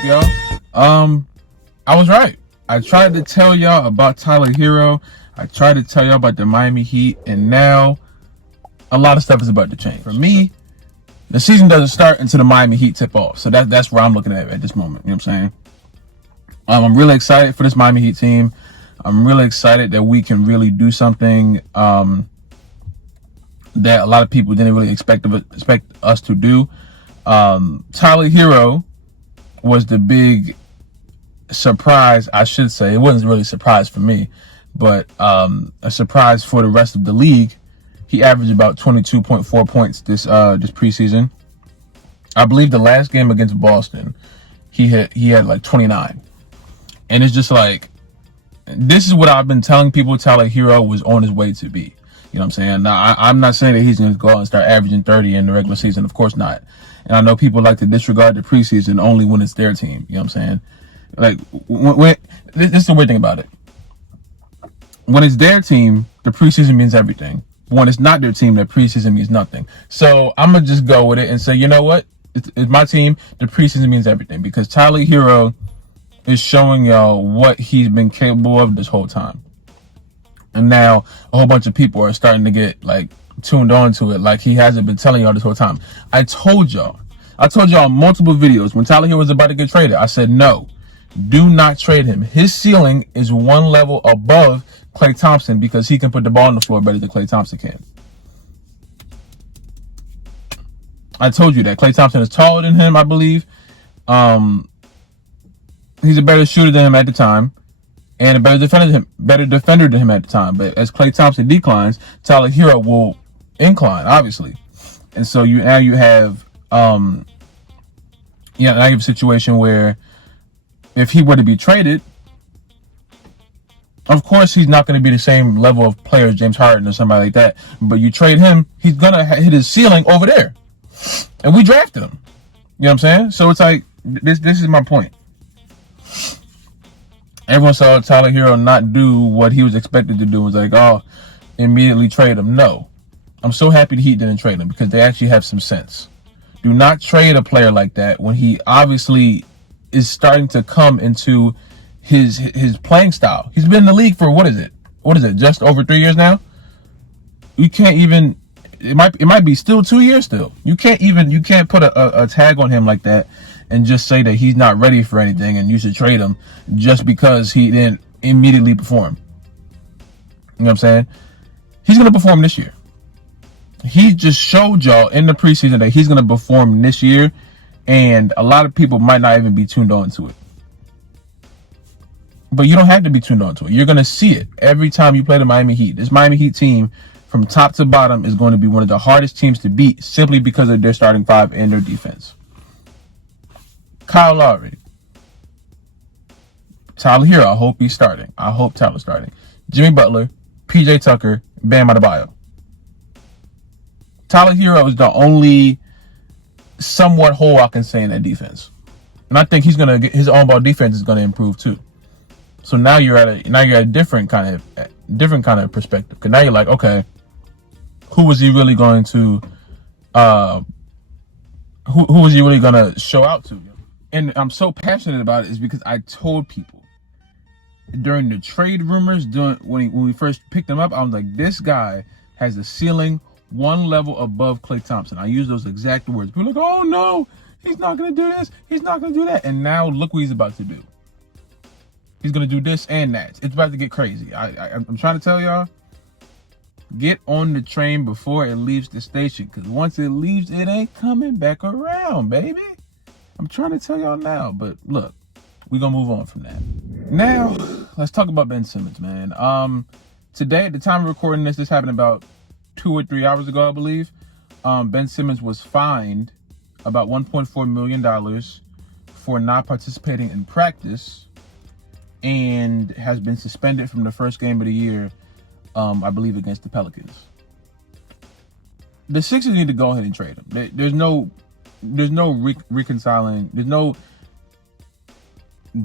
up, y'all? I was right. I tried to tell y'all about Tyler Hero. I tried to tell y'all about the Miami Heat, and now a lot of stuff is about to change. For me, the season doesn't start until the Miami Heat tip off. So that's where I'm looking at this moment. You know what I'm saying? I'm really excited for this Miami Heat team. I'm really excited that we can really do something that a lot of people didn't really expect us to do. Tyler Hero was the big surprise, I should say. It wasn't really a surprise for me, but a surprise for the rest of the league. He averaged about 22.4 points this preseason. I believe the last game against Boston, he had like 29. And it's just like, this is what I've been telling people Tyler Hero was on his way to be. You know what I'm saying? Now, I'm not saying that he's going to go out and start averaging 30 in the regular season. Of course not. And I know people like to disregard the preseason only when it's their team. You know what I'm saying? Like, this is the weird thing about it. When it's their team, the preseason means everything. When it's not their team, the preseason means nothing. So I'm going to just go with it and say, you know what? It's my team. The preseason means everything. Because Tyler Hero is showing y'all what he's been capable of this whole time. And now a whole bunch of people are starting to get like tuned on to it, like he hasn't been telling y'all this whole time. I told y'all in multiple videos when Tyler Hero was about to get traded, I said, no, do not trade him. His ceiling is one level above Klay Thompson because he can put the ball on the floor better than Klay Thompson can. I told you that. Klay Thompson is taller than him, I believe. He's a better shooter than him at the time, and a better defender than him at the time. But as Klay Thompson declines, Tyler Hero will incline, obviously. And so now you have a situation where if he were to be traded, of course he's not going to be the same level of player as James Harden or somebody like that. But you trade him, he's going to hit his ceiling over there. And we drafted him. You know what I'm saying? So it's like, this is my point. Everyone saw Tyler Hero not do what he was expected to do. It was like, oh, immediately trade him. No. I'm so happy the Heat didn't trade him because they actually have some sense. Do not trade a player like that when he obviously is starting to come into his playing style. He's been in the league for, what is it? Just over 3 years now? You can't even, it might be still 2 years still. You can't put a tag on him like that and just say that he's not ready for anything and you should trade him just because he didn't immediately perform. You know what I'm saying? He's going to perform this year. He just showed y'all in the preseason that he's going to perform this year, and a lot of people might not even be tuned on to it. But you don't have to be tuned on to it. You're going to see it every time you play the Miami Heat. This Miami Heat team, from top to bottom, is going to be one of the hardest teams to beat simply because of their starting five and their defense. Kyle Lowry, Tyler Hero, I hope he's starting. I hope Tyler's starting. Jimmy Butler, PJ Tucker, Bam Adebayo. Tyler Hero is the only somewhat hole I can say in that defense. And I think his on-ball defense is gonna improve too. So now you're at a different kind of perspective. Because now you're like, okay, who was he really going to who was he really gonna show out to? And I'm so passionate about it is because I told people during the trade rumors, when we first picked him up, I was like, this guy has a ceiling one level above Klay Thompson. I use those exact words. People are like, oh no, he's not going to do this. He's not going to do that. And now look what he's about to do. He's going to do this and that. It's about to get crazy. I'm trying to tell y'all, get on the train before it leaves the station. Because once it leaves, it ain't coming back around, baby. I'm trying to tell y'all now, but look, we're going to move on from that. Now, let's talk about Ben Simmons, man. Today, at the time of recording this happened about 2 or 3 hours ago, I believe. Ben Simmons was fined about $1.4 million for not participating in practice and has been suspended from the first game of the year, I believe, against the Pelicans. The Sixers need to go ahead and trade him. There's no reconciling. There's no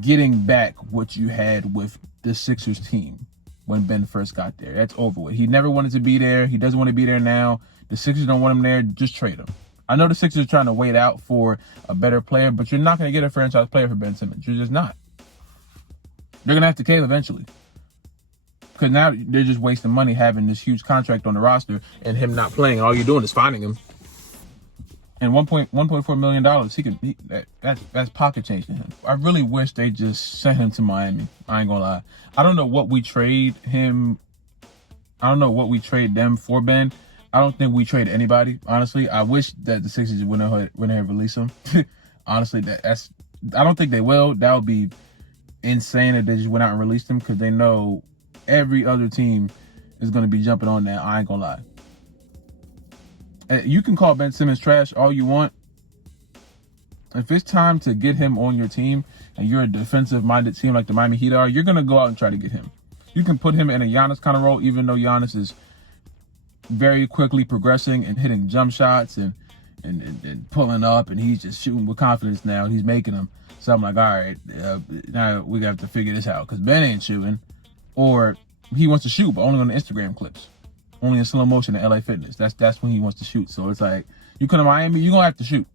getting back what you had with the Sixers team when Ben first got there. That's over with. He never wanted to be there. He doesn't want to be there now. The Sixers don't want him there. Just trade him. I know the Sixers are trying to wait out for a better player, but you're not going to get a franchise player for Ben Simmons. You're just not. They're going to have to cave eventually. Because now they're just wasting money having this huge contract on the roster and him not playing. All you're doing is finding him. And $1.4 million, that's pocket change to him. I really wish they just sent him to Miami. I ain't gonna lie. I don't know what we trade him. I don't know what we trade them for, Ben. I don't think we trade anybody, honestly. I wish that the Sixers went ahead and release him. Honestly, I don't think they will. That would be insane if they just went out and released him, because they know every other team is going to be jumping on that. I ain't gonna lie. You can call Ben Simmons trash all you want. If it's time to get him on your team and you're a defensive-minded team like the Miami Heat are, you're going to go out and try to get him. You can put him in a Giannis kind of role, even though Giannis is very quickly progressing and hitting jump shots and pulling up, and he's just shooting with confidence now, and he's making them. So I'm like, all right, now we got to figure this out, because Ben ain't shooting, or he wants to shoot, but only on the Instagram clips. Only in slow motion at LA Fitness. That's when he wants to shoot. So it's like, you come to Miami, you're gonna have to shoot.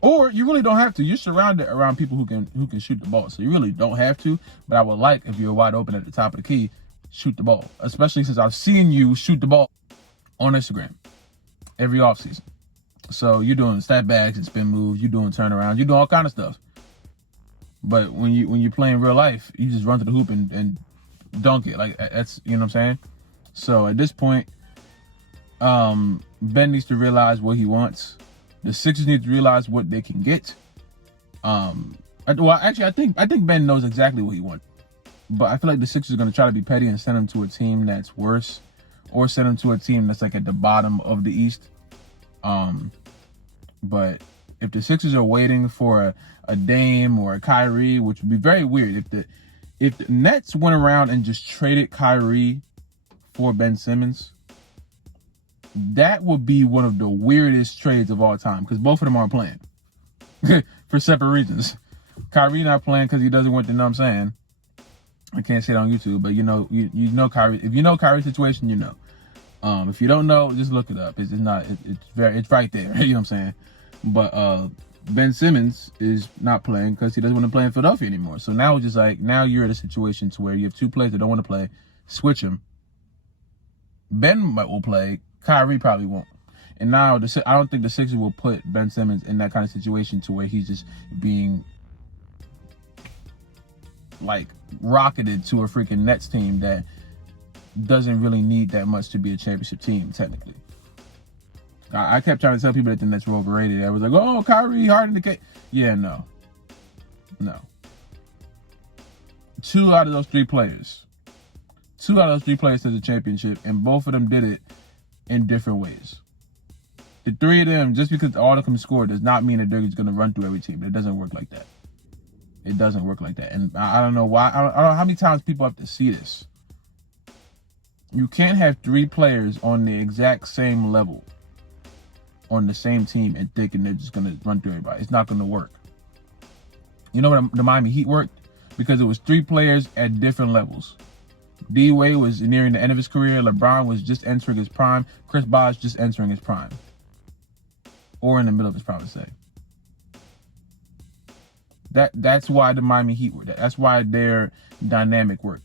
Or you really don't have to. You're surrounded around people who can shoot the ball. So you really don't have to. But I would like, if you're wide open at the top of the key, shoot the ball. Especially since I've seen you shoot the ball on Instagram every offseason. So you're doing step backs and spin moves, you're doing turnarounds, you're doing all kind of stuff. But when you play in real life, you just run to the hoop and dunk it. Like, that's, you know what I'm saying? So at this point, Ben needs to realize what he wants. The Sixers need to realize what they can get. I think Ben knows exactly what he wants. But I feel like the Sixers are going to try to be petty and send him to a team that's worse, or send him to a team that's like at the bottom of the East. But if the Sixers are waiting for a Dame or a Kyrie, which would be very weird, if the Nets went around and just traded Kyrie for Ben Simmons, that would be one of the weirdest trades of all time, because both of them aren't playing for separate reasons. Kyrie not playing because he doesn't want to, know what I'm saying. I can't say it on YouTube, but you know Kyrie. If you know Kyrie's situation, you know. If you don't know, just look it up. It's right there. You know what I'm saying? But Ben Simmons is not playing because he doesn't want to play in Philadelphia anymore. So now it's just like, now you're in a situation to where you have two players that don't want to play. Switch them. Ben will play. Kyrie probably won't. And now I don't think the Sixers will put Ben Simmons in that kind of situation to where he's just being like rocketed to a freaking Nets team that doesn't really need that much to be a championship team, technically. I kept trying to tell people that the Nets were overrated. I was like, oh, Kyrie, Harden, the case. Yeah, no. 2 out of those 3 players to the championship, and both of them did it in different ways. The 3 of them, just because all of them scored, does not mean that they're just going to run through every team. It doesn't work like that. It doesn't work like that. And I don't know why. I don't know how many times people have to see this. You can't have 3 players on the exact same level on the same team and thinking they're just going to run through everybody. It's not going to work. You know what the Miami Heat worked? Because it was 3 players at different levels. D-Wade was nearing the end of his career. LeBron was just entering his prime. Chris Bosh just entering his prime. Or in the middle of his prime, to say. That's why the Miami Heat worked. That's why their dynamic worked.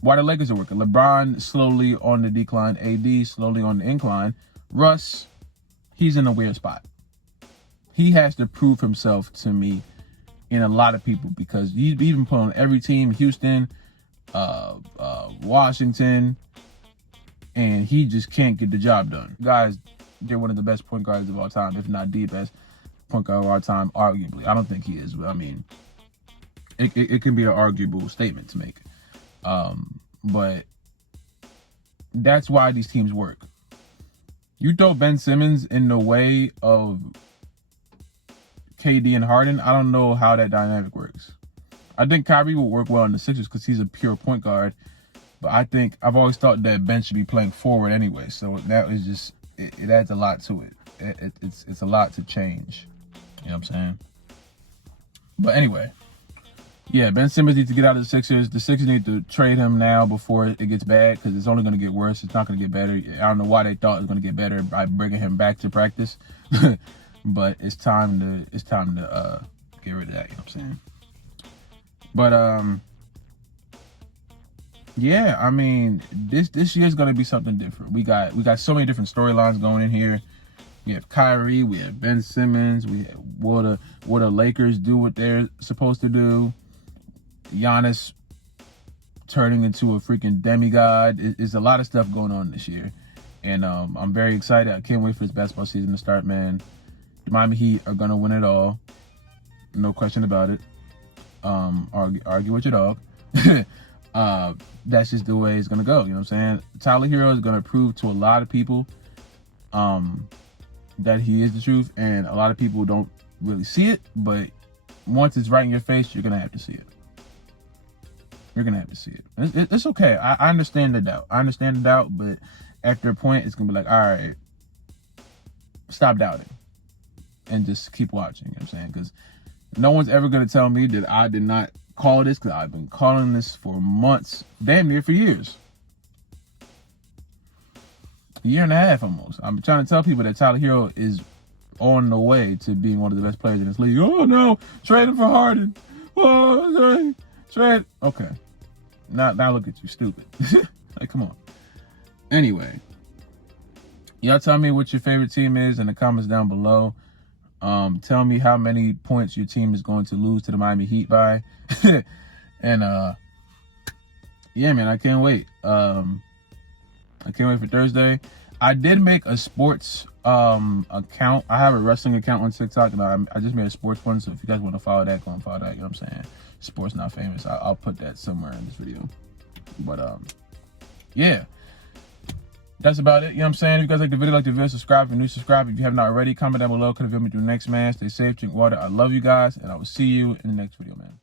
Why the Lakers are working. LeBron slowly on the decline. AD slowly on the incline. Russ, he's in a weird spot. He has to prove himself to me in a lot of people, because he's been put on every team. Houston, Washington, and he just can't get the job done. Guys, they're one of the best point guards of all time, if not the best point guard of all time, arguably. I don't think he is, but I mean, it can be an arguable statement to make. But that's why these teams work. You throw Ben Simmons in the way of KD and Harden, I don't know how that dynamic works. I think Kyrie will work well in the Sixers because he's a pure point guard. But I think I've always thought that Ben should be playing forward anyway. So that is just, it adds a lot to it. It's a lot to change. You know what I'm saying? But anyway, Yeah, Ben Simmons needs to get out of the Sixers. The Sixers need to trade him now before it gets bad, because it's only going to get worse. It's not going to get better. I don't know why they thought it was going to get better by bringing him back to practice, but it's time to get rid of that. You know what I'm saying? But yeah, I mean, this year is going to be something different. We got so many different storylines going in here. We have Kyrie, we have Ben Simmons, we have will the Lakers do what they're supposed to do? Giannis turning into a freaking demigod. There's a lot of stuff going on this year, and I'm very excited. I can't wait for this basketball season to start, man. The Miami Heat are gonna win it all, no question about it. Argue with your dog. That's just the way it's gonna go. You know what I'm saying? Tyler Hero is gonna prove to a lot of people that he is the truth, and a lot of people don't really see it, but once it's right in your face, you're gonna have to see it. You're gonna have to see it. It's okay. I understand the doubt. But after a point, it's gonna be like, all right, stop doubting and just keep watching. You know what I'm saying? Because no one's ever gonna tell me that I did not call this, because I've been calling this for months, damn near for years. A year and a half almost. I'm trying to tell people that Tyler Hero is on the way to being one of the best players in this league. Oh no, trade him for Harden. Oh, trade. Okay. Now look at you, stupid. Like, come on. Anyway, y'all tell me what your favorite team is in the comments down below. Tell me how many points your team is going to lose to the Miami Heat by. And yeah, man, I can't wait. I can't wait for Thursday. I did make a sports account. I have a wrestling account on TikTok, and I just made a sports one. So if you guys want to follow that, go and follow that. You know what I'm saying? Sports Not Famous. I'll put that somewhere in this video. But yeah, that's about it. You know what I'm saying? If you guys like the video, subscribe. If you're new, subscribe. If you have not already, comment down below. Kind of video me do next, man. Stay safe, drink water. I love you guys, and I will see you in the next video, man.